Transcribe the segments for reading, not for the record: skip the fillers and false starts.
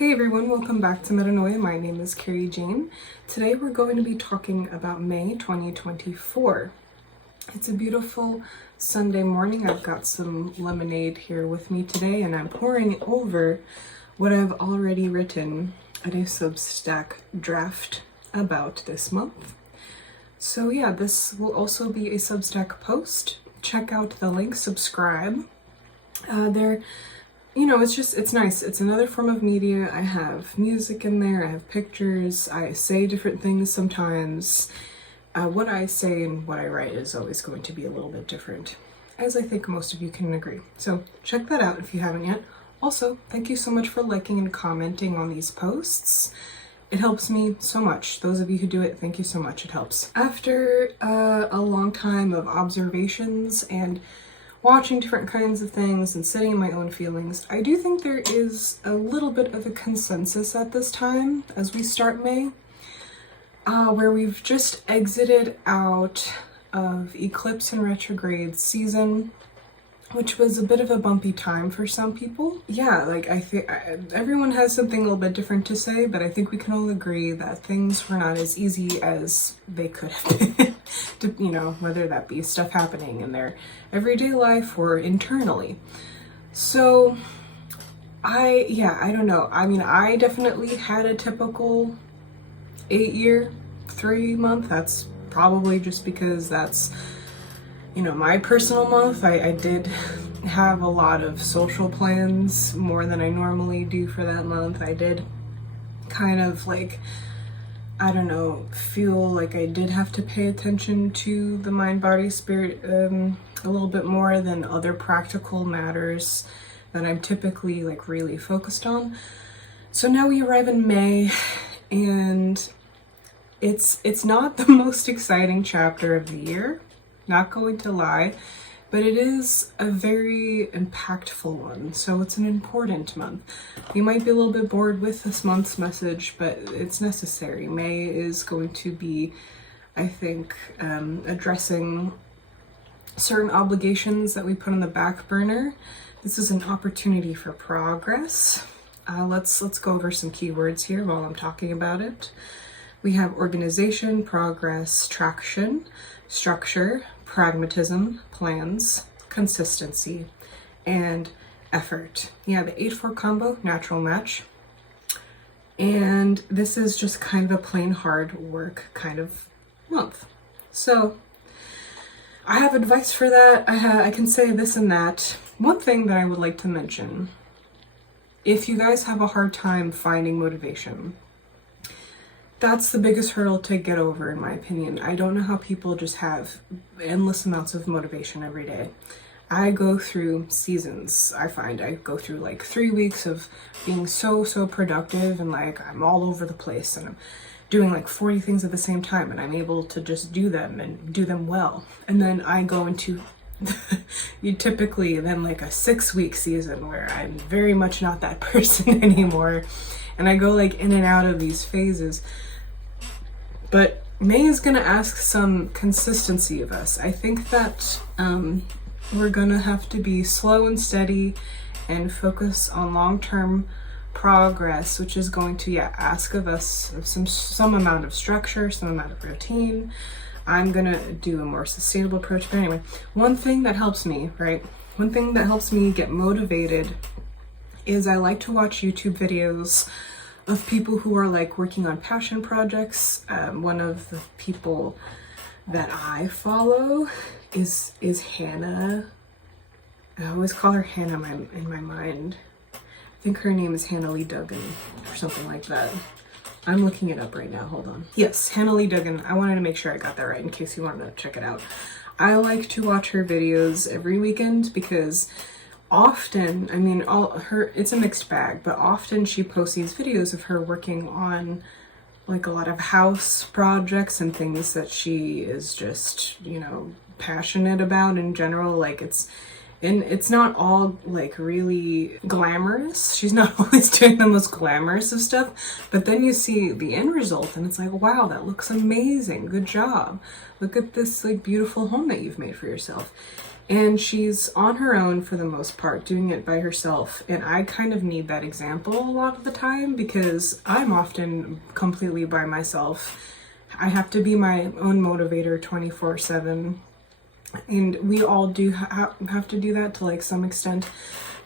Hey everyone, welcome back to Metanoia. My name is Carrie Jane. Today we're going to be talking about May 2024. It's a beautiful Sunday morning. I've got some lemonade here with me today and I'm pouring over what I've already written at a Substack draft about this month. So yeah, this will also be a Substack post. Check out the link, subscribe. It's nice. It's another form of media. I have music in there, I have pictures, I say different things sometimes. What I say and what I write is always going to be a little bit different, as I think most of you can agree. So check that out if you haven't yet. Also, thank you so much for liking and commenting on these posts. It helps me so much. Those of you who do it, thank you so much. It helps. After a long time of observations and watching different kinds of things and sitting in my own feelings, I do think there is a little bit of a consensus at this time as we start May, where we've just exited out of eclipse and retrograde season, which was a bit of a bumpy time for some people. Yeah, I think everyone has something a little bit different to say, but I think we can all agree that things were not as easy as they could have been. Whether that be stuff happening in their everyday life or internally. So I don't know. I mean, I definitely had a typical 8-year, 3-month. That's probably just because that's, my personal month. I did have a lot of social plans, more than I normally do for that month. I did kind of feel like I did have to pay attention to the mind, body, spirit a little bit more than other practical matters that I'm typically really focused on. So now we arrive in May and it's not the most exciting chapter of the year, not going to lie, but it is a very impactful one. So it's an important month. You might be a little bit bored with this month's message, but it's necessary. May is going to be, I think, addressing certain obligations that we put on the back burner. This is an opportunity for progress. Let's go over some keywords here while I'm talking about it. We have organization, progress, traction, structure, pragmatism, plans, consistency, and effort. Yeah, the 8-4 combo, natural match. And this is just kind of a plain hard work kind of month. So I have advice for that. I can say this and that. One thing that I would like to mention, if you guys have a hard time finding motivation, that's the biggest hurdle to get over, in my opinion. I don't know how people just have endless amounts of motivation every day. I go through seasons. I find I go through 3 weeks of being so productive and I'm all over the place and I'm doing 40 things at the same time and I'm able to just do them and do them well. And then I go into typically then a 6-week season where I'm very much not that person anymore. And I go in and out of these phases. But May is going to ask some consistency of us. I think that we're going to have to be slow and steady and focus on long-term progress, which is going to ask of us of some amount of structure, some amount of routine. I'm going to do a more sustainable approach. But anyway, one thing that helps me get motivated is I like to watch YouTube videos of people who are working on passion projects. One of the people that I follow is Hannah. I always call her Hannah in my mind. I think her name is Hannah Lee Duggan or something like that. I'm looking it up right now, hold on. Yes, Hannah Lee Duggan. I wanted to make sure I got that right in case you wanted to check it out. I like to watch her videos every weekend because often, it's a mixed bag, but often she posts these videos of her working on a lot of house projects and things that she is just, passionate about in general. It's not all really glamorous. She's not always doing the most glamorous of stuff, but then you see the end result and it's wow, that looks amazing. Good job. Look at this beautiful home that you've made for yourself. And she's on her own for the most part, doing it by herself. And I kind of need that example a lot of the time because I'm often completely by myself. I have to be my own motivator 24/7. And we all do have to do that to like some extent.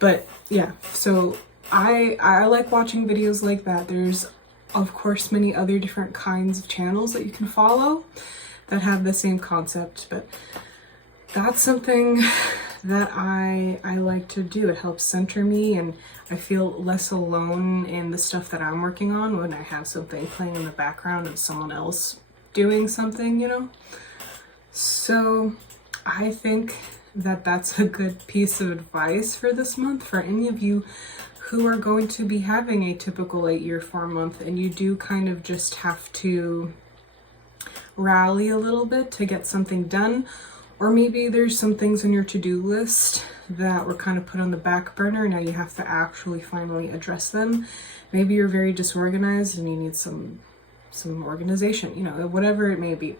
But yeah, so I like watching videos like that. There's of course many other different kinds of channels that you can follow that have the same concept, but that's something that I like to do. It helps center me and I feel less alone in the stuff that I'm working on when I have something playing in the background of someone else doing something, you know? So I think that that's a good piece of advice for this month for any of you who are going to be having a typical 8-year 4-month and you do kind of just have to rally a little bit to get something done. Or maybe there's some things on your to-do list that were kind of put on the back burner. Now you have to actually finally address them. Maybe you're very disorganized and you need some organization, you know, whatever it may be.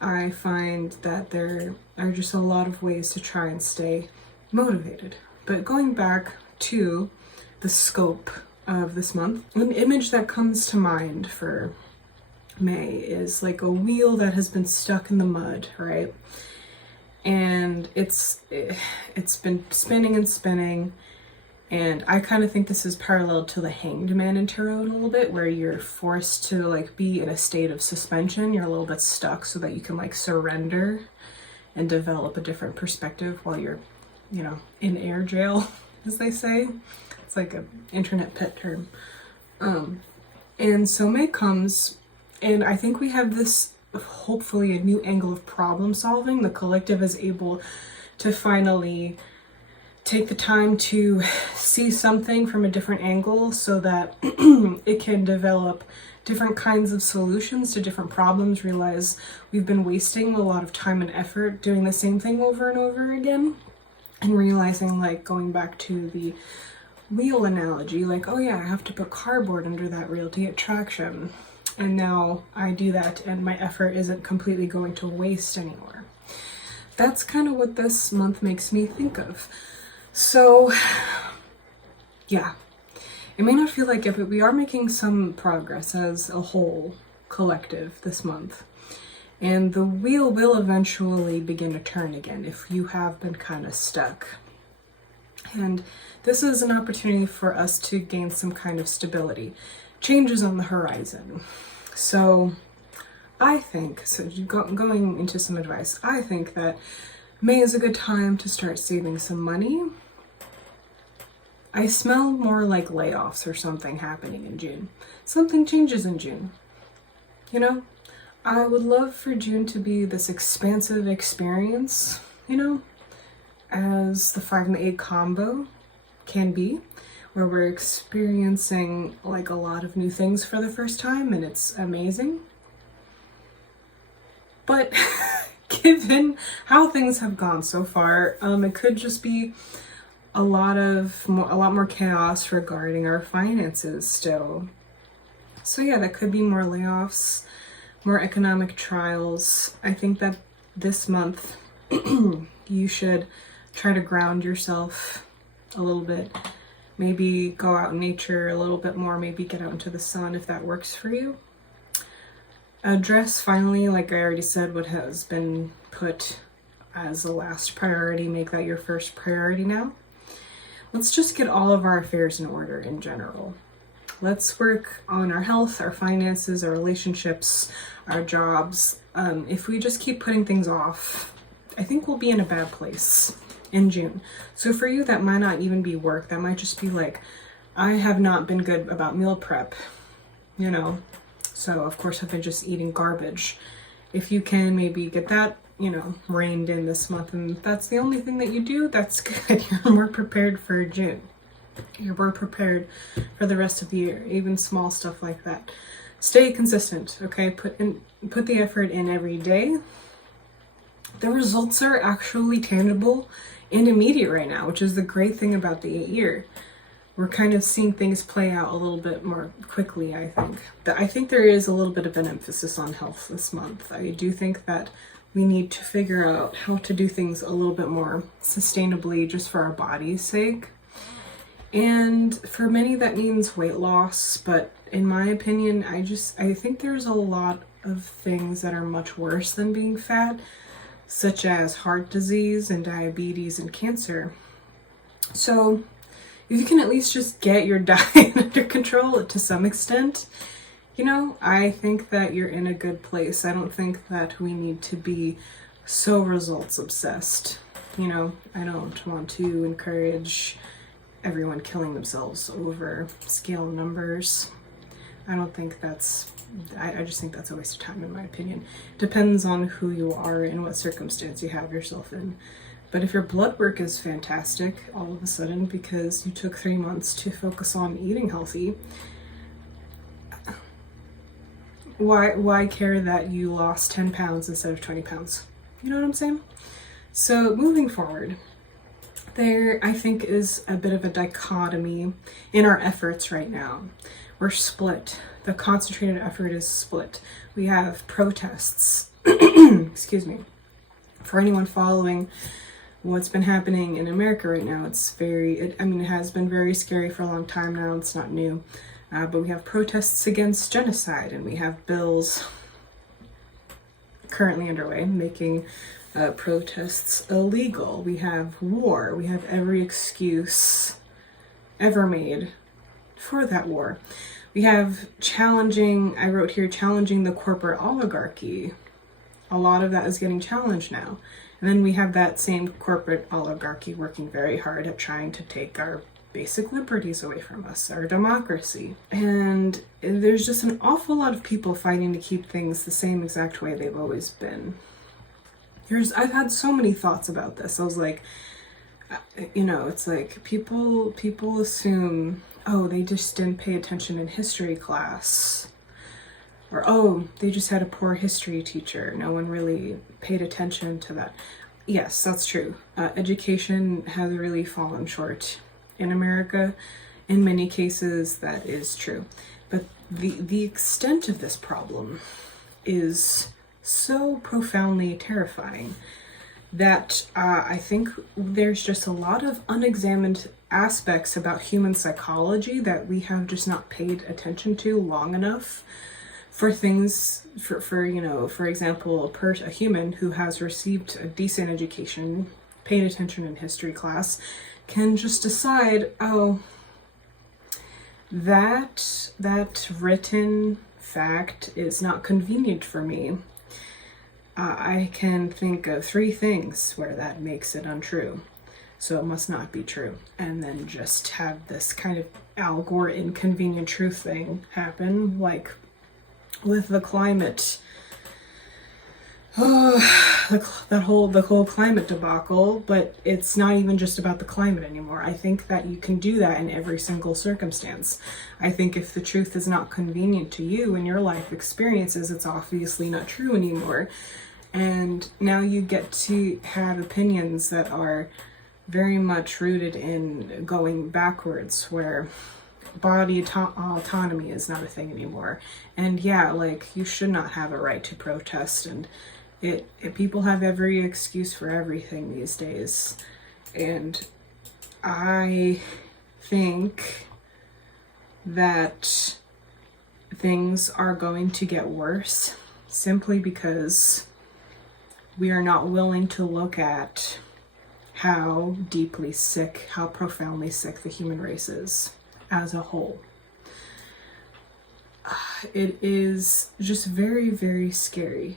I find that there are just a lot of ways to try and stay motivated. But going back to the scope of this month, an image that comes to mind for May is like a wheel that has been stuck in the mud, right? And it's been spinning and spinning, and I kind of think this is parallel to the Hanged Man in tarot a little bit, where you're forced to like be in a state of suspension. You're a little bit stuck so that you can like surrender and develop a different perspective while you're, you know, in air jail, as they say. It's like an internet pet term. And so May comes, and I think we have this, hopefully, a new angle of problem solving. The collective is able to finally take the time to see something from a different angle so that it can develop different kinds of solutions to different problems, realize we've been wasting a lot of time and effort doing the same thing over and over again, and realizing, like, going back to the wheel analogy, like, oh yeah, I have to put cardboard under that wheel to get traction. And now I do that and my effort isn't completely going to waste anymore. That's kind of what this month makes me think of. So yeah, it may not feel like it, but we are making some progress as a whole collective this month. And the wheel will eventually begin to turn again if you have been kind of stuck. And this is an opportunity for us to gain some kind of stability. Changes on the horizon. So I think, going into some advice, I think that May is a good time to start saving some money. I smell more like layoffs or something happening in June. Something changes in June. You know, I would love for June to be this expansive experience, you know, as the 5 and the 8 combo can be, where we're experiencing like a lot of new things for the first time, and it's amazing. But given how things have gone so far, it could just be a lot more chaos regarding our finances still. So yeah, that could be more layoffs, more economic trials. I think that this month you should try to ground yourself a little bit. Maybe go out in nature a little bit more, maybe get out into the sun if that works for you. Address finally, like I already said, what has been put as the last priority. Make that your first priority now. Let's just get all of our affairs in order in general. Let's work on our health, our finances, our relationships, our jobs. If we just keep putting things off, I think we'll be in a bad place in June. So for you, that might not even be work. That might just be like, I have not been good about meal prep, you know, so of course I've been just eating garbage. If you can maybe get that, you know, reined in this month, and that's the only thing that you do, that's good. You're more prepared for June. You're more prepared for the rest of the year, even small stuff like that. Stay consistent, okay? Put the effort in every day. The results are actually tangible and immediate right now, which is the great thing about the 8-year. We're kind of seeing things play out a little bit more quickly, I think. I think there is a little bit of an emphasis on health this month. I do think that We need to figure out how to do things a little bit more sustainably just for our body's sake. And for many that means weight loss, but in my opinion, I think there's a lot of things that are much worse than being fat, such as heart disease and diabetes and cancer. So if you can at least just get your diet under control to some extent, I think that you're in a good place. I don't think that we need to be so results obsessed. I don't want to encourage everyone killing themselves over scale numbers. I just think that's a waste of time, in my opinion. Depends on who you are and what circumstance you have yourself in. But if your blood work is fantastic all of a sudden because you took 3 months to focus on eating healthy, why care that you lost 10 pounds instead of 20 pounds? You know what I'm saying? So moving forward, there I think is a bit of a dichotomy in our efforts right now. We're split. The concentrated effort is split. We have protests. Excuse me. For anyone following what's been happening in America right now, it has been very scary for a long time now. It's not new. But we have protests against genocide, and we have bills currently underway making protests illegal. We have war. We have every excuse ever made for that war. We have challenging the corporate oligarchy. A lot of that is getting challenged now. And then we have that same corporate oligarchy working very hard at trying to take our basic liberties away from us, our democracy. And there's just an awful lot of people fighting to keep things the same exact way they've always been. I've had so many thoughts about this. I was like, it's like people assume, oh, they just didn't pay attention in history class. Or, oh, they just had a poor history teacher. No one really paid attention to that. Yes, that's true. Education has really fallen short in America. In many cases, that is true. But the extent of this problem is so profoundly terrifying that I think there's just a lot of unexamined aspects about human psychology that we have just not paid attention to long enough for things, for example, a human who has received a decent education, paid attention in history class, can just decide, oh, that written fact is not convenient for me. I can think of 3 things where that makes it untrue, so it must not be true. And then just have this kind of Al Gore inconvenient truth thing happen, like with the climate, the whole climate debacle. But it's not even just about the climate anymore. I think that you can do that in every single circumstance. I think if the truth is not convenient to you in your life experiences, it's obviously not true anymore. And now you get to have opinions that are very much rooted in going backwards, where body autonomy is not a thing anymore. And yeah, like, you should not have a right to protest, and people have every excuse for everything these days. And I think that things are going to get worse simply because we are not willing to look at how deeply sick, how profoundly sick the human race is as a whole. It is just very, very scary.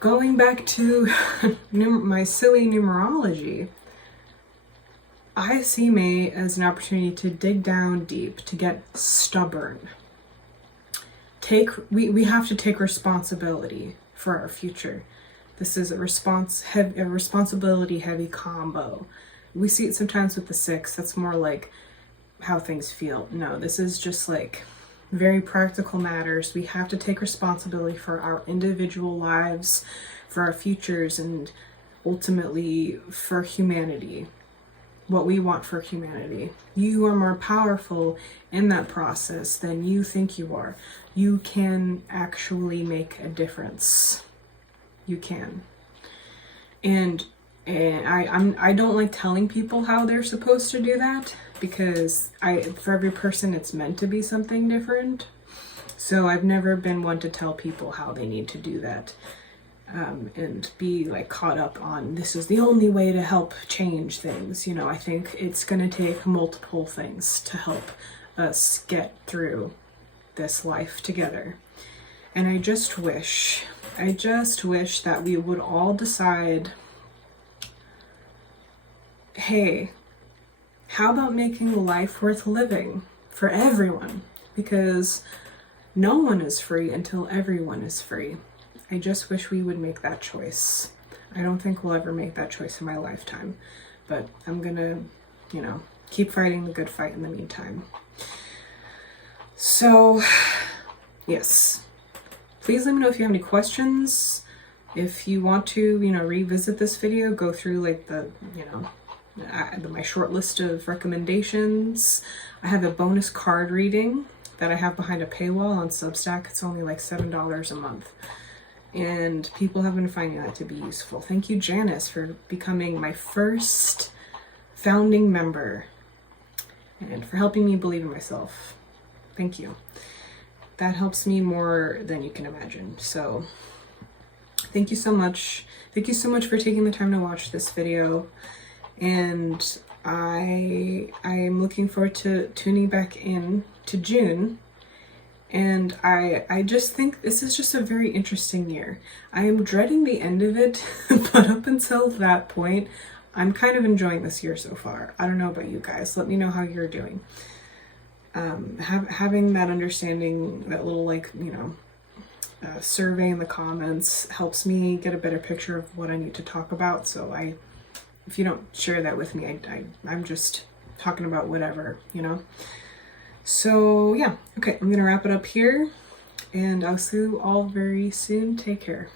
Going back to my silly numerology, I see May as an opportunity to dig down deep, to get stubborn. We have to take responsibility for our future. This is a responsibility-heavy combo. We see it sometimes with the 6. That's more like how things feel. No, this is just like very practical matters. We have to take responsibility for our individual lives, for our futures, and ultimately for humanity. What we want for humanity. You are more powerful in that process than you think you are. You can actually make a difference. you can. And I don't like telling people how they're supposed to do that, because for every person it's meant to be something different. So I've never been one to tell people how they need to do that, and be like caught up on this is the only way to help change things. You know, I think it's going to take multiple things to help us get through this life together. And I just wish that we would all decide, hey, how about making life worth living for everyone? Because no one is free until everyone is free. I just wish we would make that choice. I don't think we'll ever make that choice in my lifetime, but I'm gonna, keep fighting the good fight in the meantime. So, yes. Please let me know if you have any questions. If you want to, revisit this video, go through like my short list of recommendations. I have a bonus card reading that I have behind a paywall on Substack. It's only like $7 a month. And people have been finding that to be useful. Thank you, Janice, for becoming my first founding member and for helping me believe in myself. Thank you. That helps me more than you can imagine. So thank you so much. Thank you so much for taking the time to watch this video. And I am looking forward to tuning back in to June. And I just think this is just a very interesting year. I am dreading the end of it, but up until that point, I'm kind of enjoying this year so far. I don't know about you guys. Let me know how you're doing. Having that understanding, that little survey in the comments helps me get a better picture of what I need to talk about. So if you don't share that with me, I'm just talking about whatever, So yeah, okay, I'm gonna wrap it up here, and I'll see you all very soon. Take care.